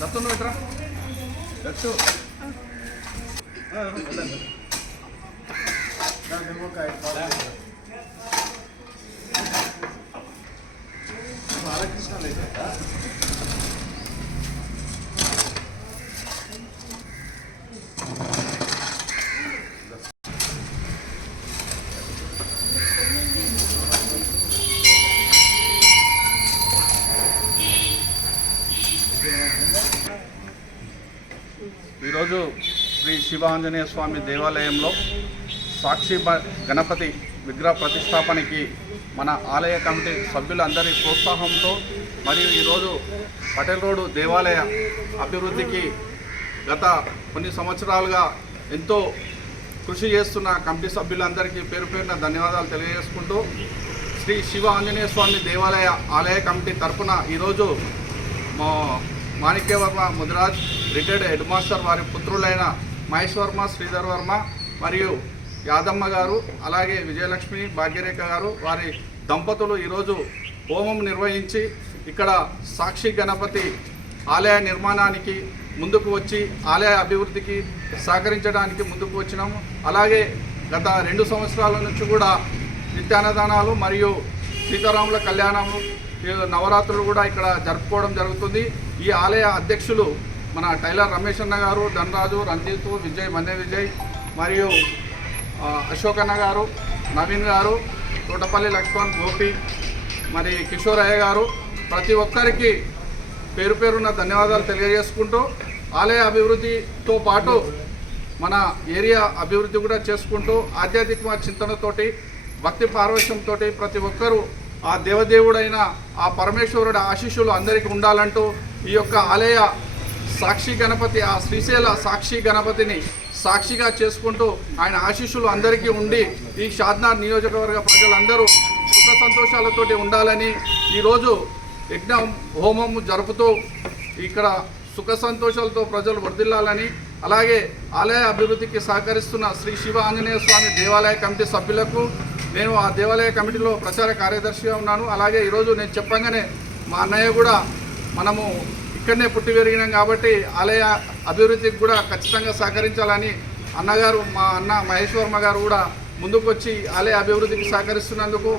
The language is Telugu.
ದತ್ತೊಂದು ಬಿಟ್ರ ದತ್ತು ಬಾಲಕೃಷ್ಣ ఈరోజు శ్రీ శివాంజనేయ స్వామి దేవాలయంలో సాక్షి గణపతి విగ్రహ ప్రతిష్టాపనకి మన ఆలయ కమిటీ సభ్యులందరి ప్రోత్సాహంతో మరియు ఈరోజు పటేల్ రోడ్డు దేవాలయ అభివృద్ధికి గత కొన్ని సంవత్సరాలుగా ఎంతో కృషి చేస్తున్న కమిటీ సభ్యులందరికీ పేరు పేరున ధన్యవాదాలు తెలియజేసుకుంటూ శ్రీ శివ ఆంజనేయ స్వామి దేవాలయ ఆలయ కమిటీ తరఫున ఈరోజు మా Manikyavarma Mudiraj retired head master వారి పుత్రులైన మహేష్ వర్మ శ్రీధర్ వర్మ మరియు యాదమ్మ గారు అలాగే విజయలక్ష్మి భాగ్యరేఖ గారు వారి దంపతులు ఈరోజు హోమం నిర్వహించి ఇక్కడ సాక్షి గణపతి ఆలయ నిర్మాణానికి ముందుకు వచ్చి ఆలయ అభివృద్ధికి సహకరించడానికి ముందుకు వచ్చినాము. అలాగే గత రెండు సంవత్సరాల నుంచి కూడా నిత్యాన్నదానాలు మరియు సీతారాముల కళ్యాణము నవరాత్రులు కూడా ఇక్కడ జరుపుకోవడం జరుగుతుంది. ఈ ఆలయ అధ్యక్షులు మన టైలర్ రమేష్ అన్న గారు ధనరాజు రంజిత్ విజయ్ మన్య విజయ్ మరియు అశోక్ అన్న గారు నవీన్ గారు తోటపల్లి లక్ష్మణ్ గోపి మరి కిషోరయ్య గారు ప్రతి ఒక్కరికి పేరు పేరున్న ధన్యవాదాలు తెలియజేసుకుంటూ ఆలయ అభివృద్ధితో పాటు మన ఏరియా అభివృద్ధి కూడా చేసుకుంటూ ఆధ్యాత్మిక చింతనతోటి భక్తి పార్వశ్యంతో ప్రతి ఒక్కరూ ఆ దేవదేవుడైన ఆ పరమేశ్వరుడి ఆశీస్సులు అందరికీ ఉండాలంటూ ఈ యొక్క ఆలయ సాక్షి గణపతి ఆ శ్రీశైల సాక్షి గణపతిని సాక్షిగా చేసుకుంటూ ఆయన ఆశీస్సులు అందరికీ ఉండి ఈ షాద్నార్ నియోజకవర్గ ప్రజలందరూ సుఖ సంతోషాలతోటి ఉండాలని ఈరోజు యజ్ఞ హోమం జరుపుతూ ఇక్కడ సుఖ సంతోషాలతో ప్రజలు వర్ధిల్లాలని అలాగే ఆలయ అభివృద్ధికి సహకరిస్తున్న శ్రీ శివ ఆంజనేయ స్వామి దేవాలయ కమిటీ సభ్యులకు నేను ఆ దేవాలయ కమిటీలో ప్రచార కార్యదర్శిగా ఉన్నాను. అలాగే ఈరోజు నేను చెప్పంగానే మా అన్నయ్య కూడా మనము ఇక్కడనే పుట్టి పెరిగినాం కాబట్టి ఆలయ అభివృద్ధికి కూడా ఖచ్చితంగా సహకరించాలని అన్నగారు మా అన్న మహేశ్వర్మ గారు కూడా ముందుకు వచ్చి ఆలయ అభివృద్ధికి సహకరిస్తున్నందుకు